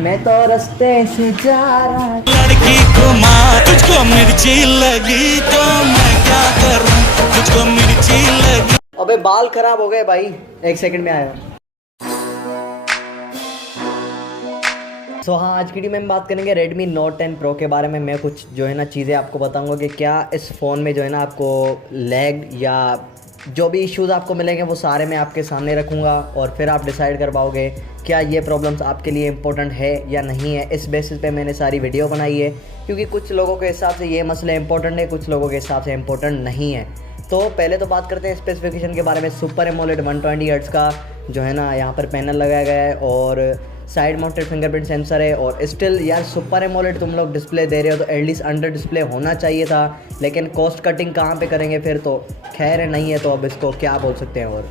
मैं तो रास्ते से जा रहा। लड़की को मार तुझको मिर्ची लगी तो मैं क्या करूं, तुझको मिर्ची लगी। अबे बाल खराब हो गए भाई, एक सेकंड में आया। हाँ, आज की वीडियो में हम बात करेंगे Redmi Note 10 Pro के बारे में। मैं कुछ जो है ना चीज़ें आपको बताऊंगा कि क्या इस फ़ोन में जो है ना आपको लैग या जो भी इश्यूज़ आपको मिलेंगे वो सारे मैं आपके सामने रखूंगा और फिर आप डिसाइड कर पाओगे क्या ये प्रॉब्लम्स आपके लिए इंपॉर्टेंट है या नहीं है। इस बेसिस पे मैंने सारी वीडियो बनाई है, क्योंकि कुछ लोगों के हिसाब से ये मसले इंपॉर्टेंट है, कुछ लोगों के हिसाब से इंपॉर्टेंट नहीं है। तो पहले तो बात करते हैं स्पेसिफिकेशन के बारे में। सुपर एमोलेड 120 हर्ट्ज़ का जो है ना यहाँ पर पैनल लगाया गया है और साइड माउंटेड फिंगरप्रिंट सेंसर है। और स्टिल यार सुपर एमोलेड तुम लोग डिस्प्ले दे रहे हो तो एटलीस्ट अंडर डिस्प्ले होना चाहिए था, लेकिन कॉस्ट कटिंग कहाँ पे करेंगे फिर, तो खैर नहीं है तो अब इसको क्या बोल सकते हैं। और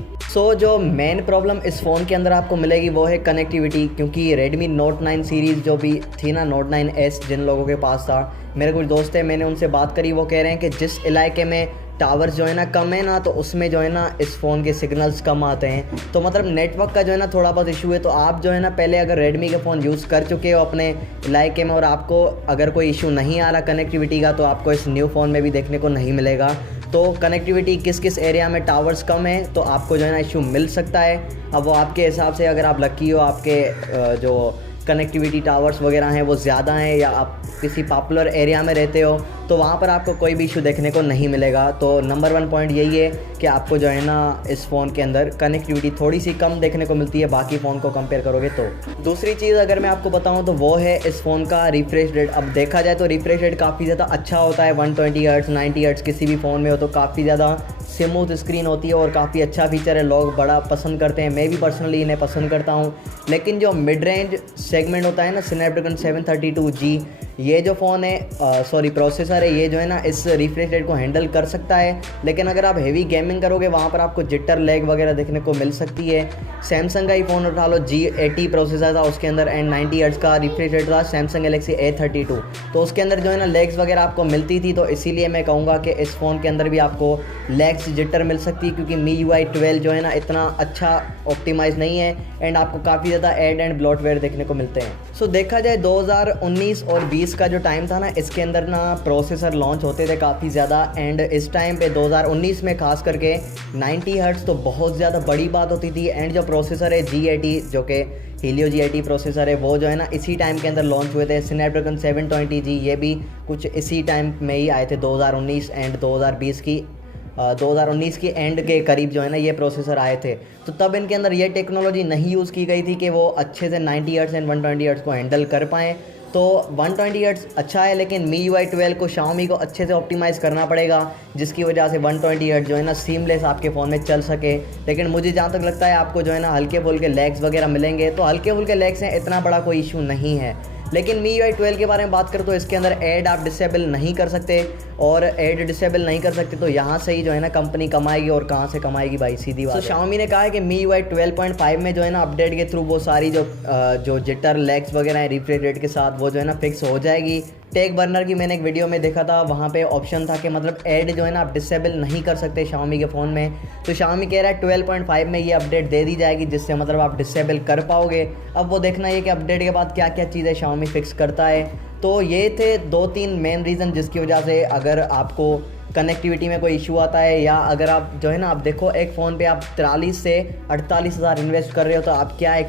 जो मेन प्रॉब्लम इस फ़ोन के अंदर आपको मिलेगी वो है कनेक्टिविटी, क्योंकि Redmi Note 9 सीरीज़ जो भी थी ना, Note 9S जिन लोगों के पास था, मेरे कुछ दोस्त हैं, मैंने उनसे बात करी, वो कह रहे हैं कि जिस इलाके में टावर्स जो है ना कम है ना, तो उसमें जो है ना इस फ़ोन के सिग्नल्स कम आते हैं। तो मतलब नेटवर्क का जो है ना थोड़ा बहुत इशू है। तो आप जो है ना पहले अगर रेडमी के फ़ोन यूज़ कर चुके हो अपने इलाके में और आपको अगर कोई इशू नहीं आ रहा कनेक्टिविटी का, तो आपको इस न्यू फ़ोन में भी देखने को नहीं मिलेगा। तो कनेक्टिविटी किस किस एरिया में टावर्स कम है तो आपको जो है ना इशू मिल सकता है। अब वो आपके हिसाब से, अगर आप लकी हो, आपके जो कनेक्टिविटी टावर्स वगैरह हैं वो ज़्यादा हैं, या आप किसी पॉपुलर एरिया में रहते हो, तो वहाँ पर आपको कोई भी इशू देखने को नहीं मिलेगा। तो नंबर 1 पॉइंट यही है कि आपको जो है ना इस फ़ोन के अंदर कनेक्टिविटी थोड़ी सी कम देखने को मिलती है बाकी फ़ोन को कंपेयर करोगे तो। दूसरी चीज़ अगर मैं आपको बताऊँ तो वो है इस फ़ोन का रिफ्रेश रेट। अब देखा जाए तो रिफ्रेश रेट काफ़ी ज़्यादा अच्छा होता है। 120 हर्ट्ज़ 90 हर्ट्ज़ किसी भी फ़ोन में हो तो काफ़ी ज़्यादा स्मूथ स्क्रीन होती है और काफ़ी अच्छा फीचर है, लोग बड़ा पसंद करते हैं, मैं भी पर्सनली इन्हें पसंद करता हूँ। लेकिन जो मिड रेंज सेगमेंट होता है ना, स्नैपड्रैगन 732G, ये जो फ़ोन है प्रोसेसर है, ये जो है ना इस रिफ्रेश रेट को हैंडल कर सकता है। लेकिन अगर आप हेवी गेमिंग करोगे वहाँ पर आपको जिटर लैग वगैरह देखने को मिल सकती है। सैमसंग का ही फ़ोन उठा लो, G80 प्रोसेसर था उसके अंदर एंड 90 हर्ट्ज़ का रिफ्रेश रेट था, सैमसंग गैलेक्सी A32, तो उसके अंदर जो है ना लैग्स वगैरह आपको मिलती थी। तो इसीलिए मैं कहूँगा कि इस फ़ोन के अंदर भी आपको लैग्स जिटर मिल सकती है, क्योंकि MIUI 12 जो है ना इतना अच्छा ऑप्टिमाइज़ नहीं है एंड आपको काफ़ी ज़्यादा एड एंड ब्लॉटवेयर देखने को मिलते हैं। सो देखा जाए 2019 और 20 का जो टाइम था ना, इसके अंदर ना प्रोसेसर लॉन्च होते थे काफ़ी ज़्यादा, एंड इस टाइम पे 2019 में खास करके 90 हर्ट्ज़ तो बहुत ज़्यादा बड़ी बात होती थी। एंड जो प्रोसेसर है G80 जो कि हीलियो G80 प्रोसेसर है, वो जो है ना इसी टाइम के अंदर लॉन्च हुए थे। स्नैपड्रैगन 720G ये भी कुछ इसी टाइम में ही आए थे, 2019 एंड 2019 की एंड के करीब जो है ना ये प्रोसेसर आए थे। तो तब इनके अंदर ये टेक्नोलॉजी नहीं यूज़ की गई थी कि वो अच्छे से 90 हर्ट्ज़ एंड 120 हर्ट्ज़ को हैंडल कर पाएँ। तो 120 हर्ट्ज़ अच्छा है, लेकिन MIUI 12 को Xiaomi को अच्छे से ऑप्टिमाइज़ करना पड़ेगा, जिसकी वजह से 120 हर्ट्ज़ जो है ना सीमलेस आपके फ़ोन में चल सके। लेकिन मुझे जहाँ तक लगता है आपको जो है ना हल्के फुल्के लैग्स वगैरह मिलेंगे, तो हल्के फुल्के लैग्स हैं, इतना बड़ा कोई इशू नहीं है। लेकिन MIUI 12 के बारे में बात करें तो इसके अंदर ऐड आप डिसेबल नहीं कर सकते, और ऐड डिसेबल नहीं कर सकते तो यहाँ से ही जो है ना कंपनी कमाएगी, और कहाँ से कमाएगी भाई, सीधी बात। तो Xiaomi ने कहा है कि MIUI 12.5 में जो है ना अपडेट के थ्रू वो सारी जो जिटर लैग्स वगैरह है रिफ्रेश रेट के साथ वो जो है ना फिक्स हो जाएगी। टेक बर्नर की मैंने एक वीडियो में देखा था, वहाँ पे ऑप्शन था कि मतलब ऐड जो है ना आप डिसेबल नहीं कर सकते Xiaomi के फ़ोन में। तो Xiaomi कह रहा है 12.5 में ये अपडेट दे दी जाएगी, जिससे मतलब आप डिसेबल कर पाओगे। अब वो देखना है कि अपडेट के बाद क्या क्या चीज़ें Xiaomi फिक्स करता है। तो ये थे 2-3 मेन रीज़न जिसकी वजह से अगर आपको कनेक्टिविटी में कोई इशू आता है, या अगर आप जो है ना आप देखो एक फ़ोन पे आप 43 से 48 हज़ार इन्वेस्ट कर रहे हो, तो आप क्या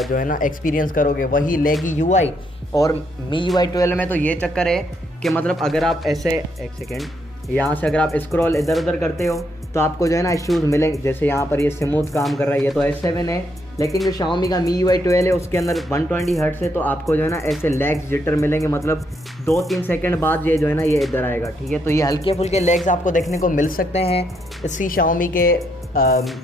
जो है ना एक्सपीरियंस करोगे, वही लेगी UI। और MIUI 12 में तो ये चक्कर है कि मतलब अगर आप ऐसे, एक सेकेंड, यहाँ से अगर आप स्क्रॉल इधर उधर करते हो तो आपको जो है ना इश्यूज़ मिलेंगे। जैसे यहाँ पर ये स्मूथ काम कर रहा है, ये तो S7 है, लेकिन जो Xiaomi का MIUI 12 है उसके अंदर 120 हर्ट्ज़ है, तो आपको जो है ना ऐसे लैग्स जिटर मिलेंगे, मतलब 2-3 सेकंड बाद ये जो है ना ये इधर आएगा, ठीक है। तो ये हल्के फुल्के लैग्स आपको देखने को मिल सकते हैं इसी Xiaomi के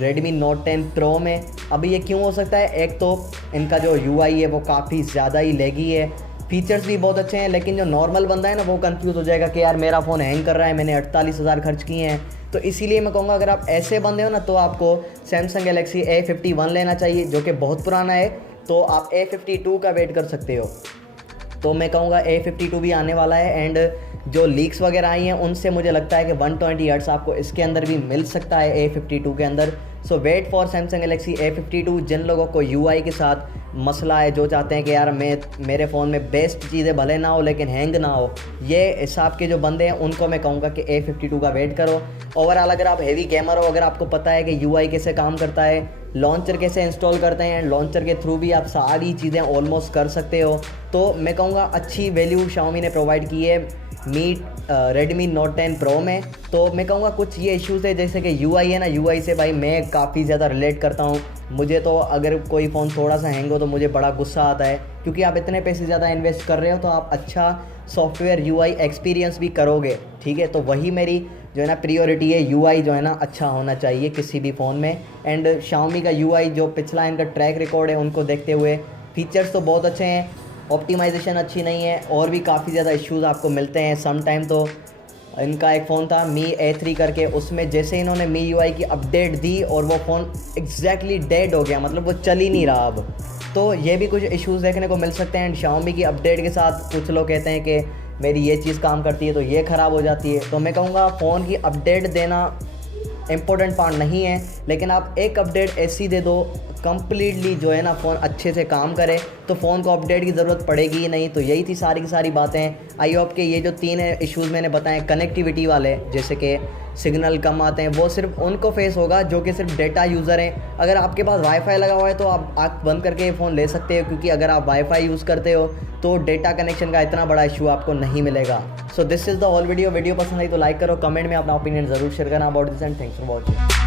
Redmi Note 10 Pro में। अभी ये क्यों हो सकता है, एक तो इनका जो UI है वो काफ़ी ज़्यादा ही लैगी है, फीचर्स भी बहुत अच्छे हैं, लेकिन जो नॉर्मल बंदा है ना वो कंफ्यूज हो जाएगा कि यार मेरा फ़ोन हैंग कर रहा है, मैंने 48 हज़ार खर्च किए हैं। तो इसीलिए मैं कहूँगा अगर आप ऐसे बंदे हो ना तो आपको सैमसंग गैलेक्सी A51 लेना चाहिए, जो कि बहुत पुराना है। तो आप A52 का वेट कर सकते हो। तो मैं कहूँगा A52 भी आने वाला है, एंड जो लीक्स वगैरह आई हैं उनसे मुझे लगता है कि 120 हर्ट्ज़ आपको इसके अंदर भी मिल सकता है A52 के अंदर। So wait for Samsung Galaxy A52। जिन लोगों को UI के साथ मसला है, जो चाहते हैं कि यार मेरे फ़ोन में बेस्ट चीज़ें भले ना हो लेकिन हैंग ना हो, ये हिसाब के जो बंदे हैं उनको मैं कहूँगा कि A52 का वेट करो। ओवरऑल अगर आप हेवी गेमर हो, अगर आपको पता है कि UI कैसे काम करता है, लॉन्चर कैसे इंस्टॉल करते हैं, लॉन्चर के थ्रू भी आप सारी चीज़ें ऑलमोस्ट कर सकते हो, तो मैं कहूँगा अच्छी वैल्यू Xiaomi ने प्रोवाइड की है Redmi Note 10 Pro में। तो मैं कहूँगा कुछ ये इश्यूज़ है जैसे कि UI है ना, UI से भाई मैं काफ़ी ज़्यादा रिलेट करता हूँ। मुझे तो अगर कोई फ़ोन थोड़ा सा हैंग हो तो मुझे बड़ा गुस्सा आता है, क्योंकि आप इतने पैसे ज़्यादा इन्वेस्ट कर रहे हो तो आप अच्छा सॉफ्टवेयर UI एक्सपीरियंस भी करोगे, ठीक है। तो वही मेरी जो है ना प्रियोरिटी है, UI जो है ना अच्छा होना चाहिए किसी भी फ़ोन में। एंड Xiaomi का UI जो पिछला इनका ट्रैक रिकॉर्ड है उनको देखते हुए फीचर्स तो बहुत अच्छे हैं, ऑप्टिमाइजेशन अच्छी नहीं है और भी काफ़ी ज़्यादा इश्यूज़ आपको मिलते हैं सम टाइम। तो इनका एक फ़ोन था Mi A3 करके, उसमें जैसे इन्होंने MIUI की अपडेट दी और वो फ़ोन एग्जैक्टली डेड हो गया, मतलब वो चल ही नहीं रहा अब। तो ये भी कुछ इश्यूज़ देखने को मिल सकते हैं। एंड Xiaomi की अपडेट के साथ कुछ लोग कहते हैं कि मेरी ये चीज़ काम करती है तो ये ख़राब हो जाती है। तो मैं कहूँगा फ़ोन की अपडेट देना इम्पोर्टेंट पार्ट नहीं है, लेकिन आप एक अपडेट ऐसी दे दो कम्प्लीटली जो है ना फ़ोन अच्छे से काम करे, तो फ़ोन को अपडेट की ज़रूरत पड़ेगी ही नहीं। तो यही थी सारी की सारी बातें। आई होप के ये जो 3 इश्यूज़ मैंने बताए कनेक्टिविटी वाले, जैसे कि सिग्नल कम आते हैं, वो सिर्फ उनको फेस होगा जो कि सिर्फ डेटा यूज़र हैं। अगर आपके पास वाईफाई लगा हुआ है तो आप आँख बंद करके ये फ़ोन ले सकते हो, क्योंकि अगर आप वाईफाई यूज़ करते हो तो डेटा कनेक्शन का इतना बड़ा इशू आपको नहीं मिलेगा। So this is the whole video पसंद आई तो लाइक करो, कमेंट में अपना ओपिनियन ज़रूर शेयर करना about this and thanks for watching.